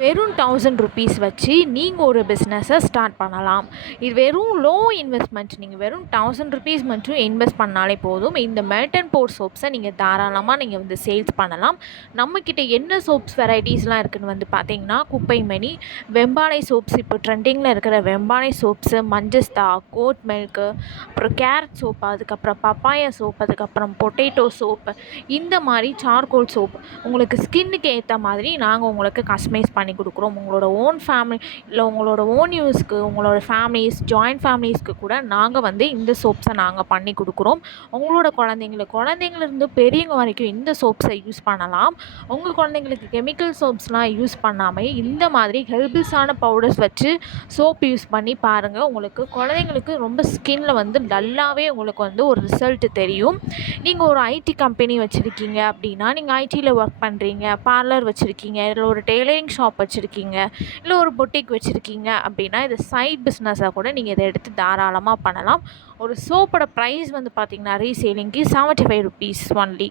வெறும் 1000 ருப்பீஸ் வச்சு நீங்கள் ஒரு பிஸ்னஸை ஸ்டார்ட் பண்ணலாம். இது வெறும் லோ இன்வெஸ்ட்மெண்ட். நீங்கள் வெறும் 1000 ருப்பீஸ் மட்டும் இன்வெஸ்ட் பண்ணாலே போதும். இந்த மெல்ட் அண்ட் போர் சோப்ஸை நீங்கள் தாராளமாக நீங்கள் வந்து சேல்ஸ் பண்ணலாம். நம்மக்கிட்ட என்ன சோப்ஸ் வெரைட்டிஸ்லாம் இருக்குதுன்னு வந்து பார்த்தீங்கன்னா, குப்பைமணி, வெம்பானை சோப்ஸ், இப்போ ட்ரெண்டிங்கில் இருக்கிற வெம்பானை சோப்ஸு, மஞ்சஸ்தா, கோட் மில்க்கு, அப்புறம் கேரட் சோப்பு, அதுக்கப்புறம் பப்பாயா சோப், அதுக்கப்புறம் பொட்டேட்டோ சோப்பு, இந்த மாதிரி சார்கோல் சோப் உங்களுக்கு ஸ்கின்னுக்கு ஏற்ற மாதிரி நாங்கள் உங்களுக்கு கஸ்டமைஸ் பண்ணி கொடுக்குறோம். உங்களோட ஓன் ஃபேமிலி இல்லை உங்களோட ஓன் யூஸ்க்கு, உங்களோட ஃபேமிலிஸ், ஜாயிண்ட் ஃபேமிலிஸ்க்கு கூட நாங்கள் வந்து இந்த சோப்ஸை நாங்கள் பண்ணி கொடுக்குறோம். உங்களோட குழந்தைங்கள்லேருந்து பெரியவங்க வரைக்கும் இந்த சோப்ஸை யூஸ் பண்ணலாம். உங்கள் குழந்தைங்களுக்கு கெமிக்கல் சோப்ஸ்லாம் யூஸ் பண்ணாமல் இந்த மாதிரி ஹெர்பல்ஸான பவுடர்ஸ் வச்சு சோப் யூஸ் பண்ணி பாருங்கள். உங்களுக்கு குழந்தைங்களுக்கு ரொம்ப ஸ்கின்னில் வந்து டல்லாகவே உங்களுக்கு வந்து ஒரு ரிசல்ட் தெரியும். நீங்கள் ஒரு ஐடி கம்பெனி வச்சுருக்கீங்க அப்படின்னா, நீங்கள் ஐடியில் ஒர்க் பண்ணுறீங்க, பார்லர் வச்சுருக்கீங்க, இல்லை ஒரு டெய்லரிங் ஷாப் வச்சுருக்கீங்க, இல்லை ஒரு பொட்டிக் வச்சுருக்கீங்க அப்படின்னா, இது சைட் பிஸ்னஸாக கூட நீங்கள் இதை எடுத்து தாராளமாக பண்ணலாம். ஒரு சோப்போட ப்ரைஸ் வந்து பார்த்திங்கன்னா ரீசேலிங்க்கு 75 ருப்பீஸ் ஒன்லி.